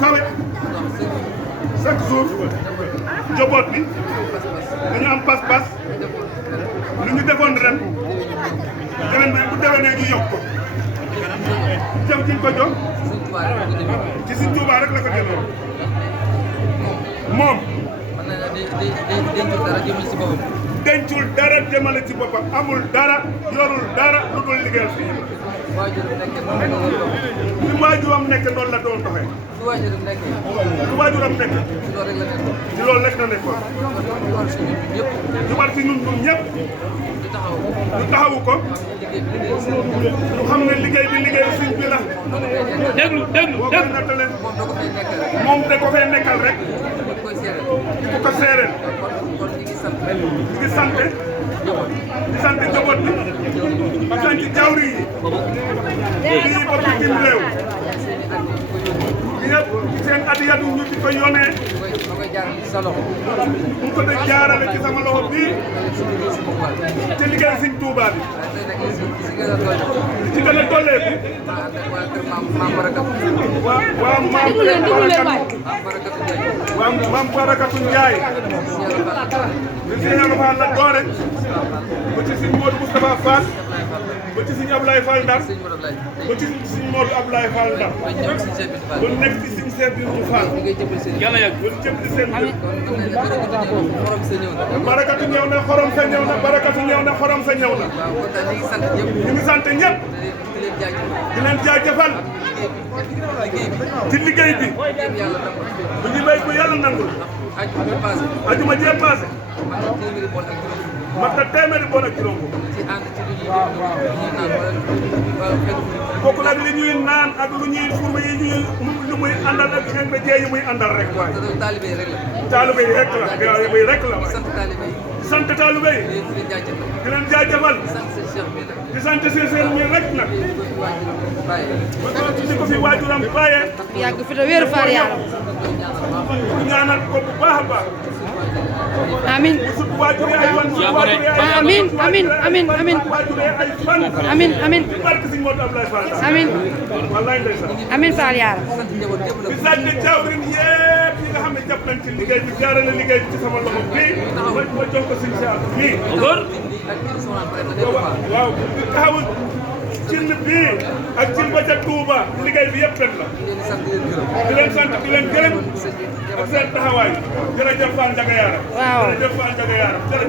kawe chaque jour njaboot bi dañu am pas-pas lu ñu defoon ren déwén bu déwénee ñu yokk ko jëm ci ko jox ci Sëñ Tuubaa rek la ko jëloon moom dencul dara jëmale ci boppam amul dara yorul dara lu dul liggéeyal fii li waajuram nekk noonu la doon doxee lu waajuram nekk ci loolu rek la nekkoon ñu war ci ñun ñëpp ñu taxawu ko ñu xam ne liggéey bi liggéeyu Sëñ bi la déglu boo koy nattale moom da ko fay nekkal rek di ko ko seereel ñu ngi sant di sant njaboot bi di sant jawri yi ñii ba bitim réew ñëpp seen adiyatu ñu di ko yónnee mu ko de jaarale ci sama loxo bii ci liggéey Sëñ Tuubaa bi ci gën a dolleeku maam Barakatu Njaay di Sëñ Fall la doore ba ci Sëñ Modou Moustapha Fall ba ci Sëñ Ablaye Fall Ndar ba ci Sëñ Modou Ablaye Fall Ndar ba nekk ci Sëñ Seex Bintu Fall yàlla yàgg ba jëm ci seen barakatu ñëw na xorom sa ñëw na barakatu ñëw na xorom sa ñëw na ñu ngi sant ñëpp di leen jaajëfal ci liggéey bi bu ñu béy ko yàlla nangul ajuma jee passé mat na téeméeri bon ak juróom bokkul ak li ñuy naan ak lu ñuy furma yi ñuy lu muy àndal ak xen ba jee yi muy àndal rek waaye taalibe yi rek la sant taalibe yi di leen jaajëfal di sant seen ñi rek nag di ko fi waajuram bàyyee yàgg fi te wéeru faar yaaram ñaanal ko bu baax a baax amin amin amin amin amin amin amin amin amin faal yaaram di sant jawrin yépp yi nga xam ne jàpp nañ ci liggéey bi jaarale liggéey bi ci sama loxo bii ma jox ko Sëñ Seex bii waaw di taxawul cin bii ak cin ba ca Tuuba liggéey bi yëpp benn la di leen sant di leen gërëm ak seen taxawaay jërëjëf Fall Ndiaga Yaram jërëjëf Fall Ndiaga Yaram jërëjëf